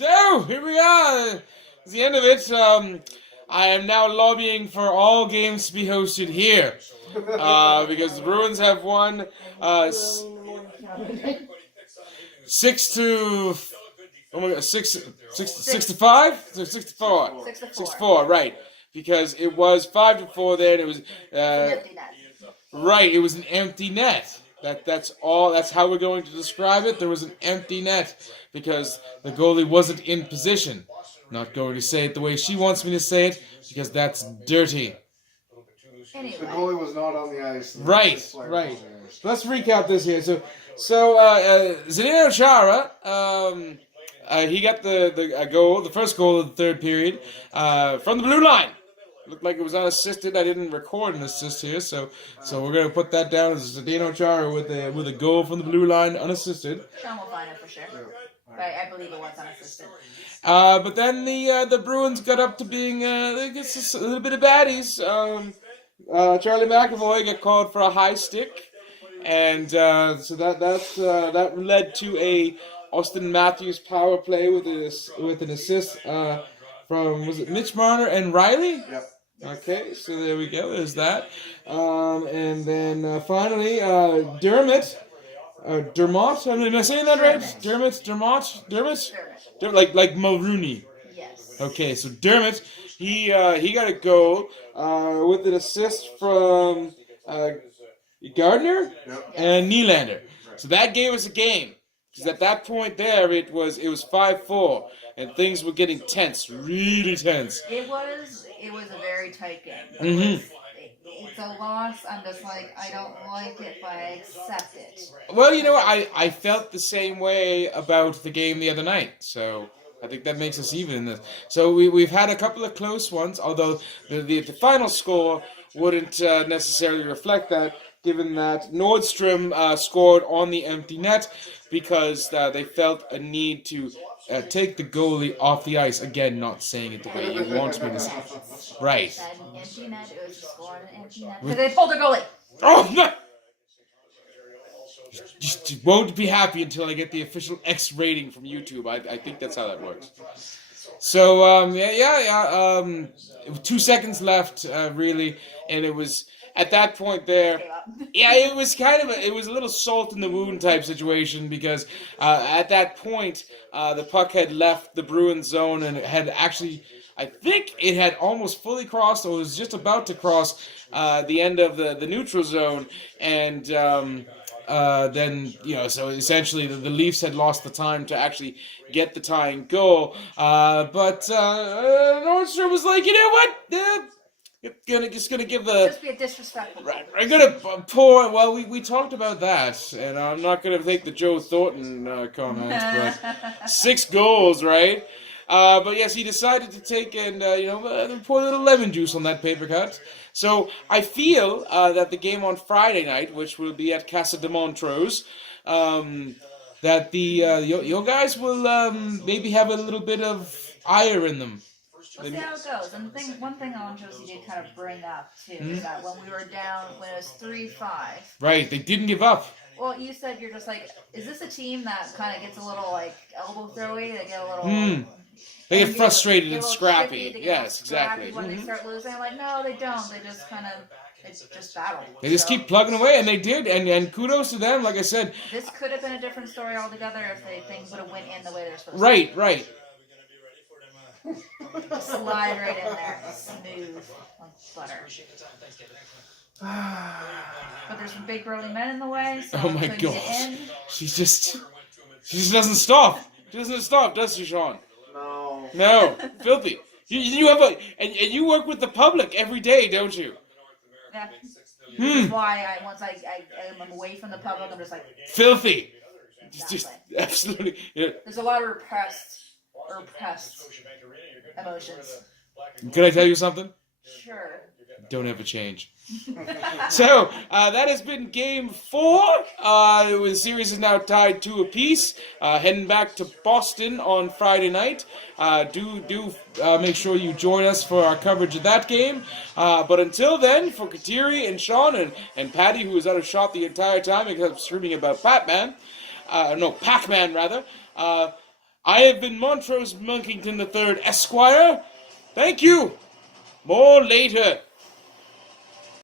So, here we are. It's the end of it. I am now lobbying for all games to be hosted here. Because the Bruins have won 6 to... Oh my God, 6 to 5? So 6 to 4. 6 to 4, right. Because it was 5 to 4 there, and it was... Right, it was an empty net. That's all. That's how we're going to describe it. There was an empty net because the goalie wasn't in position. Not going to say it the way she wants me to say it because that's dirty. Anyway. The goalie was not on the ice. Right. Let's recap this here. So Zdeno Chara, he got the goal, the first goal of the third period, from the blue line. Looked like it was unassisted. I didn't record an assist here, so we're gonna put that down as Zdeno Chara with a goal from the blue line, unassisted. Sean will find it for sure, but I believe it was unassisted. But then the Bruins got up to being I guess a little bit of baddies. Charlie McAvoy got called for a high stick, and so that led to a Austin Matthews power play with an assist from was it Mitch Marner and Riley? Yep. Okay, so there we go. There's that. And then finally, Dermott. Am I saying that right? Dermott. Like Mulrooney. Yes. Okay, so Dermott, he got a goal with an assist from Gardner and Nylander. So that gave us a game. Because at that point there, it was 5-4, and things were getting tense, really tense. It was a very tight game. Mm-hmm. It's a loss. I'm just like, I don't like it, but I accept it. Well, you know what? I felt the same way about the game the other night, so I think that makes us even in this. So we've had a couple of close ones, although the final score wouldn't necessarily reflect that, given that Nordstrom scored on the empty net because they felt a need to take the goalie off the ice. Again, not saying it the way you want me to say it. Right. Said an empty net, it was a score on an empty net. Because they pulled their goalie. Oh, no! Just won't be happy until I get the official X rating from YouTube. I think that's how that works. So, 2 seconds left, really, and it was... At that point there, yeah, it was kind of it was a little salt in the wound type situation because at that point the puck had left the Bruins zone and it had actually, I think it had almost fully crossed or was just about to cross the end of the neutral zone, and then, so essentially the Leafs had lost the time to actually get the tying goal, but Nordstrom was like, you know what? Just gonna give the. Just be a disrespectful. Right, I'm gonna pour. Well, we talked about that, and I'm not gonna take the Joe Thornton comment, but 6 goals, right? But yes, he decided to take and pour a little lemon juice on that paper cut. So I feel that the game on Friday night, which will be at Casa de Montrose, that the your guys will maybe have a little bit of ire in them. We'll see how it goes. And one thing I want Josie did kind of bring up, too, is that when we were down, when it was 3-5... Right, they didn't give up. Well, you said you're just like, is this a team that kind of gets a little, like, elbow throwy? They get a little... They get frustrated and scrappy. Yes, exactly. When they start losing, I'm like, no, they don't. They just kind of... It's just battle. They just keep plugging away, and they did, and kudos to them, like I said. This could have been a different story altogether if things would have went in the way they're supposed to. Right. Slide right in there, smooth like butter. But there's some big burly men in the way, so oh my gosh, she just doesn't stop. She doesn't stop, does she, Sean? No, filthy. You have and you work with the public every day, don't you? Yeah. That's why once I'm away from the public, I'm just like filthy. Just absolutely. Yeah. There's a lot of repressed emotions. Can I tell you something? Sure. Don't ever change. So, that has been Game 4. The series is now tied 2 apiece. Heading back to Boston on Friday night. Do make sure you join us for our coverage of that game. But until then, for Kateri and Sean and Patty, who was out of shot the entire time because I'm screaming about Pac-Man, rather. I have been Montrose Monkington III, Esquire. Thank you. More later.